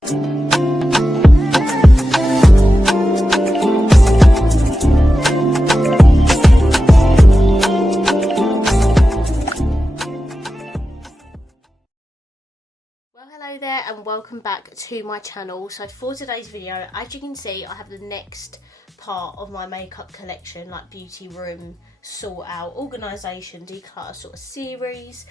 Hello there and welcome back to my channel. So for today's video, as you can see, I have the next part of my makeup collection, like beauty room sort out, organisation, declutter sort of series.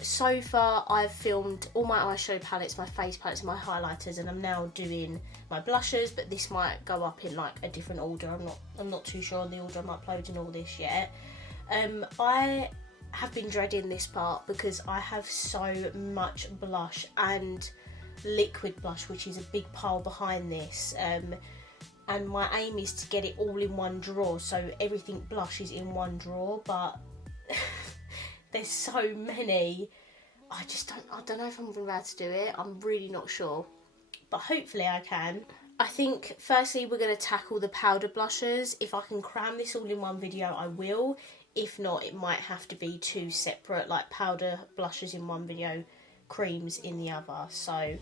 So far I've filmed all my eyeshadow palettes, my face palettes and my highlighters, and I'm now doing my blushes, but this might go up in like a different order. I'm not too sure on the order I'm uploading all this yet. I have been dreading this part because I have so much blush and liquid blush, which is a big pile behind this, and my aim is to get it all in one drawer, so everything blush is in one drawer, but there's so many. I don't know if I'm going to be able to do it. I'm really not sure, but hopefully I can. I think firstly we're going to tackle the powder blushes. If I can cram this all in one video, I will. If not, it might have to be two separate, like powder blushes in one video, creams in the other. So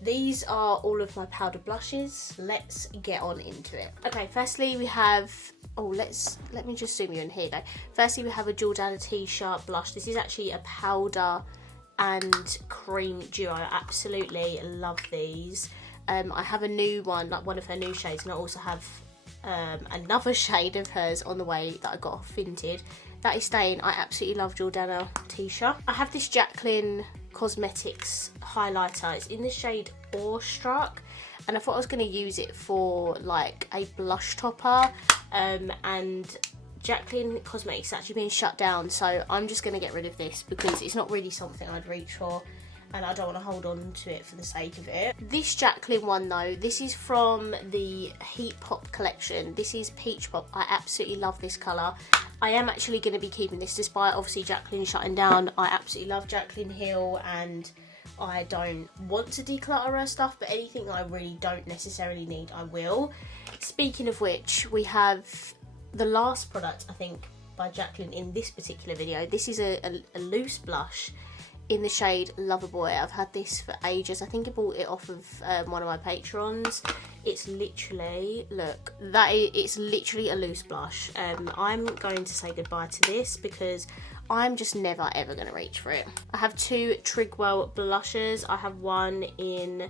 these are all of my powder blushes. Let's get on into it. Okay, firstly we have, let me just zoom you in here though. Firstly we have a Jordana T-shirt blush. This is actually a powder and cream duo. I absolutely love these. I have a new one, like one of her new shades, and I also have another shade of hers on the way that I got off Vinted. That is staying. I absolutely love Jordana T-shirt. I have this Jaclyn Cosmetics highlighter. It's in the shade Awestruck, and I thought I was going to use it for like a blush topper, and Jaclyn Cosmetics is actually being shut down, so I'm just going to get rid of this because it's not really something I'd reach for, and I don't want to hold on to it for the sake of it. This Jaclyn one though, this is from the Heat Pop collection. This is Peach Pop. I absolutely love this colour. I am actually going to be keeping this despite obviously Jaclyn shutting down. I absolutely love Jaclyn Hill and I don't want to declutter her stuff, but anything I really don't necessarily need, I will. Speaking of which, we have the last product, I think, by Jaclyn in this particular video. This is a loose blush in the shade Loverboy. I've had this for ages. I think I bought it off of one of my patrons. It's literally, look, it's literally a loose blush. I'm going to say goodbye to this because I'm just never ever going to reach for it. I have two Trigwell blushes. I have one in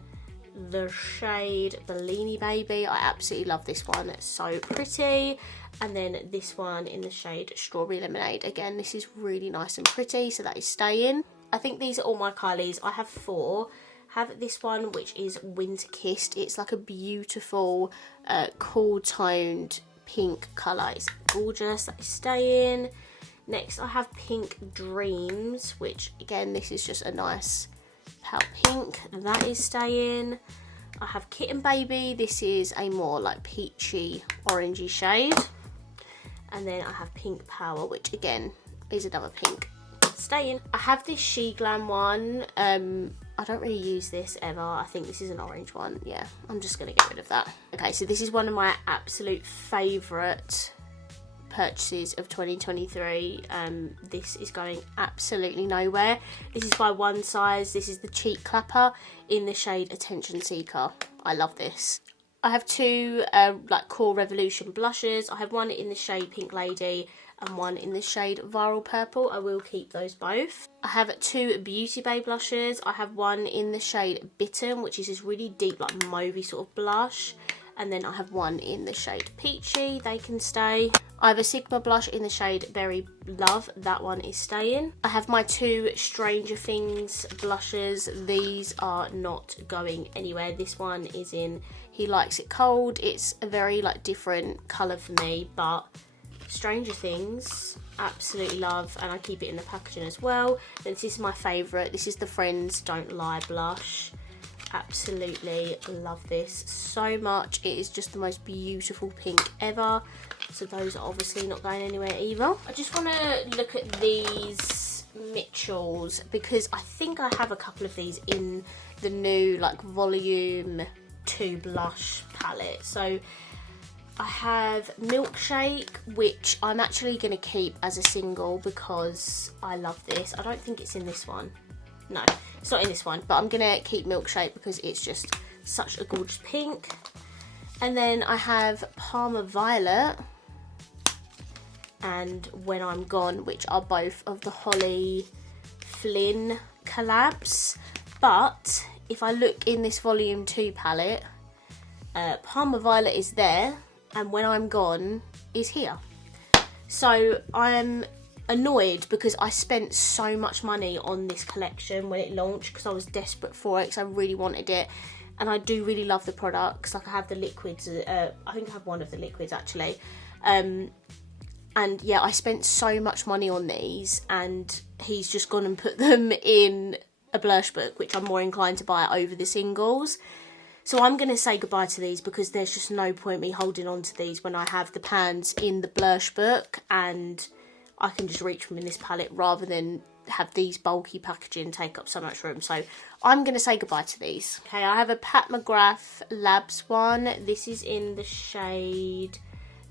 the shade Bellini Baby. I absolutely love this one. It's so pretty. And then this one in the shade Strawberry Lemonade. Again, this is really nice and pretty, so that is staying. I think these are all my Kylies. I have four. I have this one which is Winter Kissed. It's like a beautiful cool toned pink colour. It's gorgeous. That is staying. Next I have Pink Dreams, which again this is just a nice pale pink. That is staying. I have Kitten Baby. This is a more like peachy orangey shade. And then I have Pink Power, which again is another pink. Staying. I have this She Glam one. I don't really use this ever. I think this is an orange one. Yeah, I'm just gonna get rid of that. Okay, so this is one of my absolute favourite purchases of 2023. This is going absolutely nowhere. This is by One Size. This is the Cheek Clapper in the shade Attention Seeker. I love this. I have two like Core Revolution blushes. I have one in the shade Pink Lady and one in the shade Viral Purple. I will keep those both. I have two Beauty Bay blushes. I have one in the shade Bitten, which is this really deep like mauvey sort of blush. And then I have one in the shade Peachy. They can stay. I have a Sigma blush in the shade Berry Love. That one is staying. I have my two Stranger Things blushes. These are not going anywhere. This one is in He Likes It Cold. It's a very like different colour for me, but Stranger Things, absolutely love, and I keep it in the packaging as well. Then this is my favourite. This is the Friends Don't Lie blush. Absolutely love this so much. It is just the most beautiful pink ever. So those are obviously not going anywhere either. I just want to look at these Mitchells because I think I have a couple of these in the new like volume 2 blush palette. So I have Milkshake, which I'm actually going to keep as a single because I love this. I don't think it's in this one. No, it's not in this one, but I'm gonna keep Milkshake because it's just such a gorgeous pink. And then I have Parma Violet and When I'm Gone, which are both of the Holly Flynn collabs. But if I look in this volume 2 palette, Parma Violet is there and When I'm Gone is here. So I'm annoyed because I spent so much money on this collection when it launched because I was desperate for it because I really wanted it, and I do really love the products. Like I have the liquids, I think I have one of the liquids actually, and yeah, I spent so much money on these and he's just gone and put them in a blush book, which I'm more inclined to buy over the singles. So I'm going to say goodbye to these because there's just no point me holding on to these when I have the pans in the blush book and I can just reach them in this palette rather than have these bulky packaging take up so much room. So I'm going to say goodbye to these. Okay, I have a Pat McGrath Labs one. This is in the shade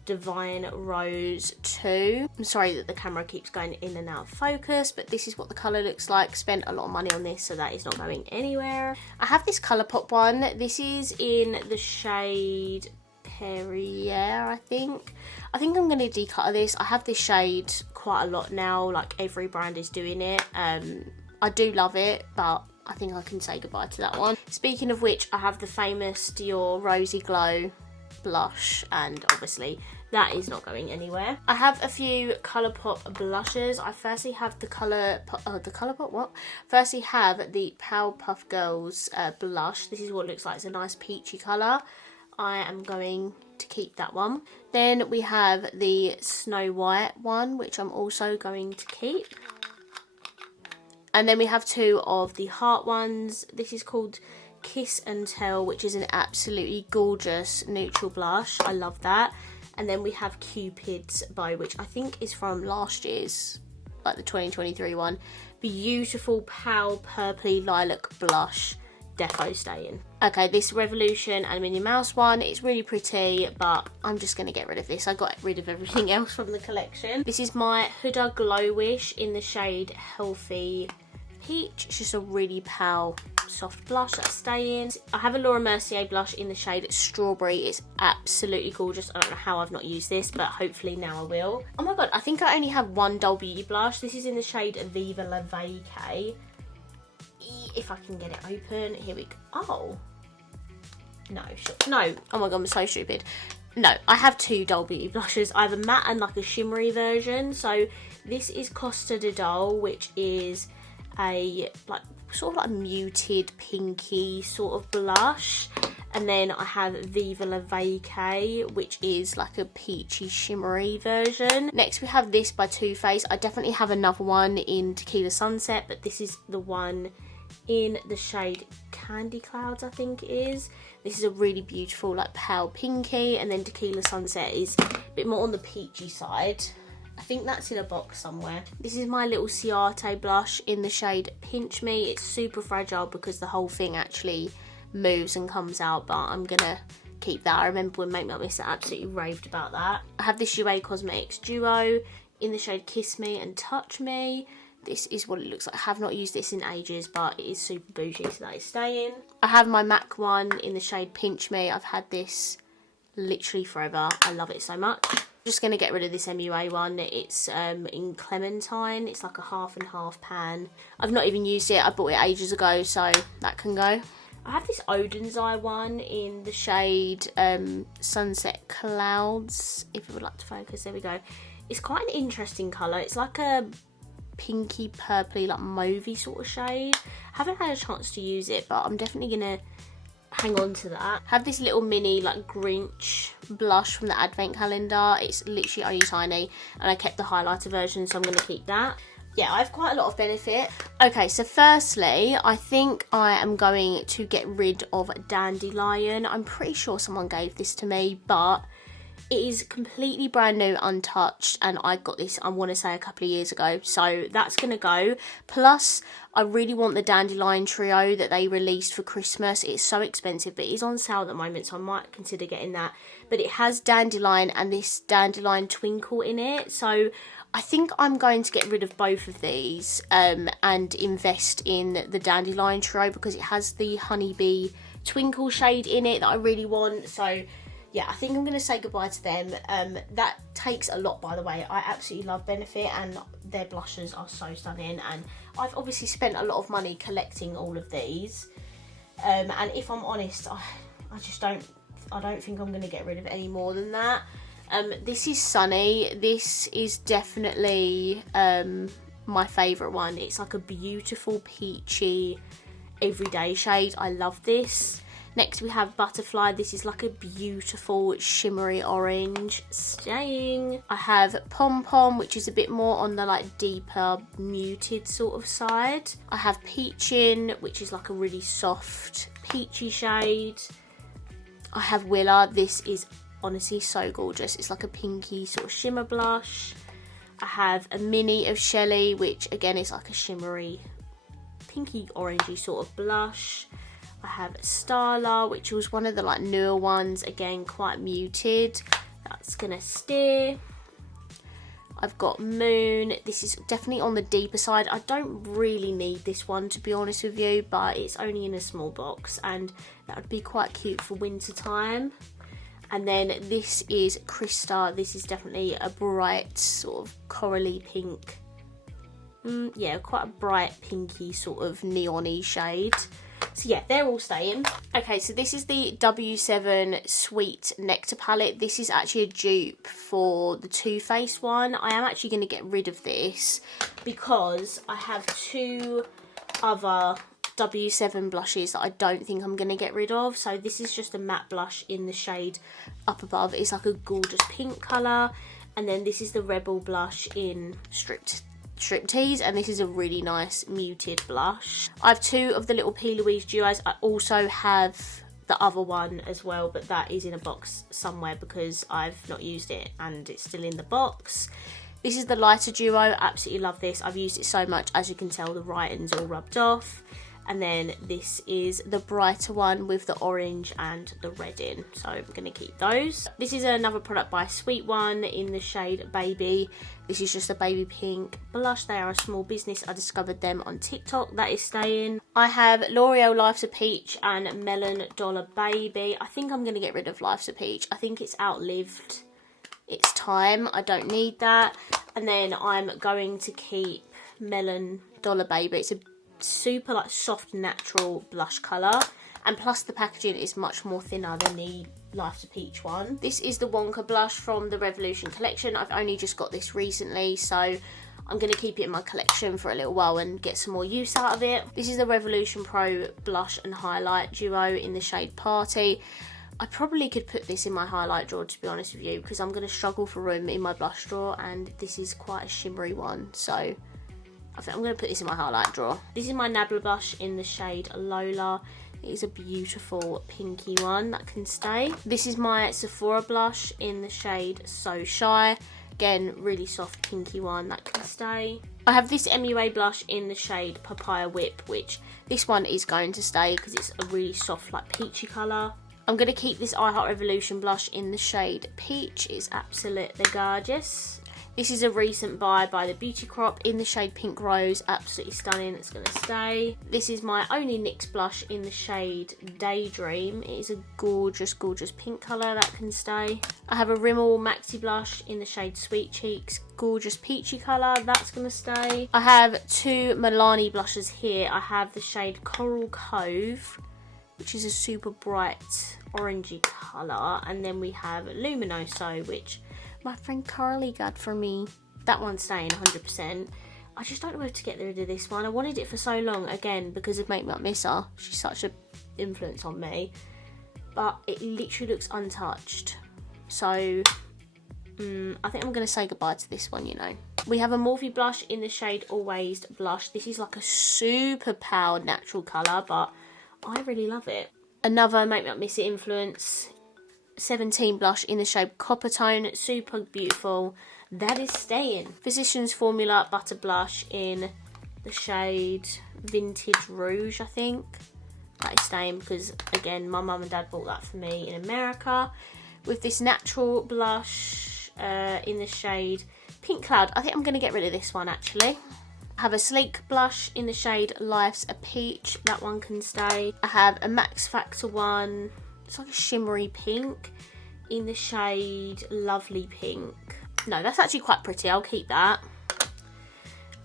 Divine Rose 2. I'm sorry that the camera keeps going in and out of focus, but this is what the colour looks like. Spent a lot of money on this, so that is not going anywhere. I have this Colourpop one. This is in the shade Perrier, I think. I think I'm going to declutter this. I have this shade quite a lot now, like every brand is doing it. I do love it, but I think I can say goodbye to that one. Speaking of which, I have the famous Dior Rosy Glow blush, and obviously that is not going anywhere. I have a few Colourpop blushes. I firstly have the Colourpop what? Firstly have the Powerpuff Girls blush. This is what it looks like. It's a nice peachy colour. I am going to keep that one. Then we have the Snow White one, which I'm also going to keep. And then we have two of the heart ones. This is called Kiss and Tell, which is an absolutely gorgeous neutral blush. I love that. And then we have Cupid's Bow, which I think is from last year's, like the 2023 one. Beautiful pale purpley lilac blush. Defo staying. Okay, this Revolution and Minnie Mouse one, it's really pretty, but I'm just going to get rid of this. I got rid of everything else from the collection. This is my Huda Glow Wish in the shade Healthy Peach. It's just a really pale soft blush that's staying. I have a Laura Mercier blush in the shade Strawberry. It's absolutely gorgeous. I don't know how I've not used this, but hopefully now I will. Oh my god, I think I only have one Doll Beauty blush. This is in the shade Viva La Vacay. If I can get it open, here we go. Oh no, sure. No, oh my god, I'm so stupid. No, I have two Doll Beauty blushes. I have a matte and like a shimmery version. So this is Costa de Doll, which is a like sort of like muted pinky sort of blush. And then I have Viva La Vacay, which is like a peachy shimmery version. Next we have this by Too Faced. I definitely have another one in Tequila Sunset, but this is the one in the shade Candy Clouds, I think it is. This is a really beautiful like pale pinky, and then Tequila Sunset is a bit more on the peachy side. I think that's in a box somewhere. This is my little Ciate blush in the shade Pinch Me. It's super fragile because the whole thing actually moves and comes out, but I'm gonna keep that. I remember when Make Me Up Miss absolutely raved about that. I have this Jouer Cosmetics Duo in the shade Kiss Me and Touch Me. This is what it looks like. I have not used this in ages, but it is super bougie, so that is staying. I have my MAC one in the shade Pinch Me. I've had this literally forever. I love it so much. I'm just going to get rid of this MUA one. It's in Clementine. It's like a half and half pan. I've not even used it. I bought it ages ago, so that can go. I have this Odin's Eye one in the shade Sunset Clouds. If you would like to focus, there we go. It's quite an interesting colour. It's like a pinky purpley like mauvey sort of shade. I haven't had a chance to use it, but I'm definitely gonna hang on to that. I have this little mini like Grinch blush from the advent calendar. It's literally only tiny, and I kept the highlighter version, so I'm gonna keep that. Yeah, I have quite a lot of benefit. Okay, so firstly, I think I am going to get rid of Dandelion. I'm pretty sure someone gave this to me, but it is completely brand new, untouched, and I got this, I want to say, a couple of years ago, so that's going to go. Plus, I really want the Dandelion Trio that they released for Christmas. It's so expensive, but it is on sale at the moment, so I might consider getting that. But it has Dandelion and this Dandelion Twinkle in it, so I think I'm going to get rid of both of these and invest in the Dandelion Trio because it has the Honeybee Twinkle shade in it that I really want. So yeah, I think I'm going to say goodbye to them. That takes a lot, by the way. I absolutely love Benefit and their blushes are so stunning. And I've obviously spent a lot of money collecting all of these. And if I'm honest, I don't think I'm going to get rid of any more than that. This is Sunny. This is definitely my favourite one. It's like a beautiful peachy everyday shade. I love this. Next we have Butterfly. This is like a beautiful shimmery orange. Staying. I have Pom Pom, which is a bit more on the like deeper muted sort of side. I have Peachin, which is like a really soft peachy shade. I have Willa. This is honestly so gorgeous. It's like a pinky sort of shimmer blush. I have a mini of Shelly, which again is like a shimmery pinky orangey sort of blush. I have Starla, which was one of the like newer ones, again quite muted. That's gonna stay. I've got Moon. This is definitely on the deeper side. I don't really need this one, to be honest with you, but it's only in a small box and that would be quite cute for winter time. And then this is Krista. This is definitely a bright sort of corally pink. Yeah, quite a bright pinky sort of neon-y shade. So yeah, they're all staying. Okay, so this is the W7 Sweet Nectar palette. This is actually a dupe for the Too Faced one. I am actually going to get rid of this because I have two other W7 blushes that I don't think I'm going to get rid of. So this is just a matte blush in the shade up above. It's like a gorgeous pink colour. And then this is the Rebel blush in Striptease, and this is a really nice muted blush. I have two of the little P. Louise duos. I also have the other one as well, but that is in a box somewhere because I've not used it and it's still in the box. This is the lighter duo. Absolutely love this. I've used it so much. As you can tell, the writing's all rubbed off. And then this is the brighter one with the orange and the red in. So I'm going to keep those. This is another product by Sweet One in the shade Baby. This is just a baby pink blush. They are a small business. I discovered them on TikTok. That is staying. I have L'Oreal Life's a Peach and Melon Dollar Baby. I think I'm going to get rid of Life's a Peach. I think it's outlived its time. I don't need that. And then I'm going to keep Melon Dollar Baby. It's a super like soft natural blush colour, and plus the packaging is much more thinner than the Life's a Peach one. This is the Wonka blush from the Revolution collection. I've only just got this recently, so I'm going to keep it in my collection for a little while and get some more use out of it. This is the Revolution Pro blush and highlight duo in the shade Party. I probably could put this in my highlight drawer, to be honest with you, because I'm going to struggle for room in my blush drawer, and this is quite a shimmery one, so I think I'm going to put this in my highlight drawer. This is my Nabla blush in the shade Lola. It is a beautiful pinky one that can stay. This is my Sephora blush in the shade So Shy. Again, really soft pinky one that can stay. I have this MUA blush in the shade Papaya Whip, which this one is going to stay because it's a really soft like peachy colour. I'm going to keep this I Heart Revolution blush in the shade Peach. It's absolutely gorgeous. This is a recent buy by the Beauty Crop in the shade Pink Rose. Absolutely stunning. It's going to stay. This is my only NYX blush in the shade Daydream. It is a gorgeous, gorgeous pink colour that can stay. I have a Rimmel Maxi blush in the shade Sweet Cheeks. Gorgeous peachy colour. That's going to stay. I have two Milani blushes here. I have the shade Coral Cove, which is a super bright orangey colour. And then we have Luminoso, which my friend Carly got for me. That one's staying 100%. I just don't know where to get rid of this one. I wanted it for so long, again, because of Make Me Up Miss Her. She's such an influence on me. But it literally looks untouched. So, I think I'm going to say goodbye to this one, you know. We have a Morphe blush in the shade Always Blush. This is like a super powered natural colour, but I really love it. Another Make Me Up Miss It influence. 17 blush in the shade Copper Tone. Super beautiful. That is staying. Physicians Formula Butter Blush in the shade Vintage Rouge, I think. That is staying because, again, my mum and dad bought that for me in America. With this natural blush in the shade Pink Cloud. I think I'm going to get rid of this one actually. I have a sleek blush in the shade Life's a Peach. That one can stay. I have a Max Factor one. It's like a shimmery pink in the shade Lovely Pink. No, that's actually quite pretty. I'll keep that.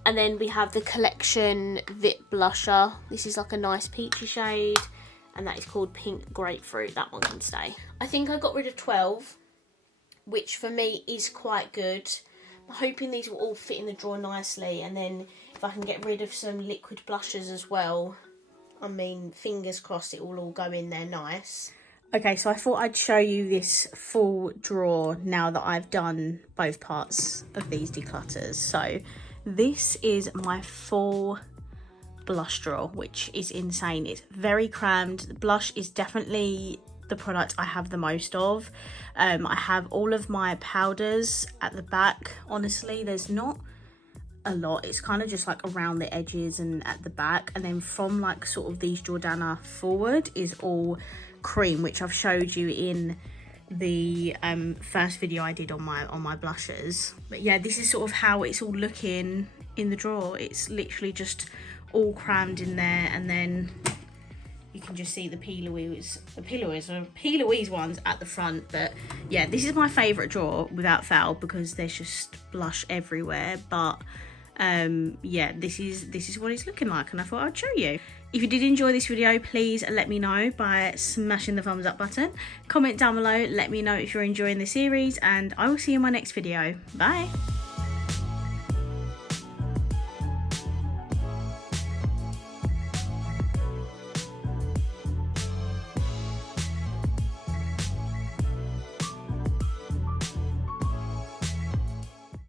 And then we have the Collection Vip Blusher. This is like a nice peachy shade. And that is called Pink Grapefruit. That one can stay. I think I got rid of 12, which for me is quite good. I'm hoping these will all fit in the drawer nicely, and then if I can get rid of some liquid blushes as well, I mean, fingers crossed it will all go in there nice. Okay, so I thought I'd show you this full drawer now that I've done both parts of these declutters. So this is my full blush drawer, which is insane. It's very crammed. The blush is definitely the product I have the most of. I have all of my powders at the back. Honestly, there's not a lot. It's kind of just like around the edges and at the back, and then from like sort of these Jordana forward is all cream, which I've showed you in the first video I did on my blushes. But yeah, this is sort of how it's all looking in the drawer. It's literally just all crammed in there, and then you can just see the P. Louise ones at the front. But yeah, this is my favourite drawer without fail because there's just blush everywhere. But yeah, this is what it's looking like, and I thought I'd show you. If you did enjoy this video, please let me know by smashing the thumbs up button. Comment down below, let me know if you're enjoying the series, and I will see you in my next video. Bye.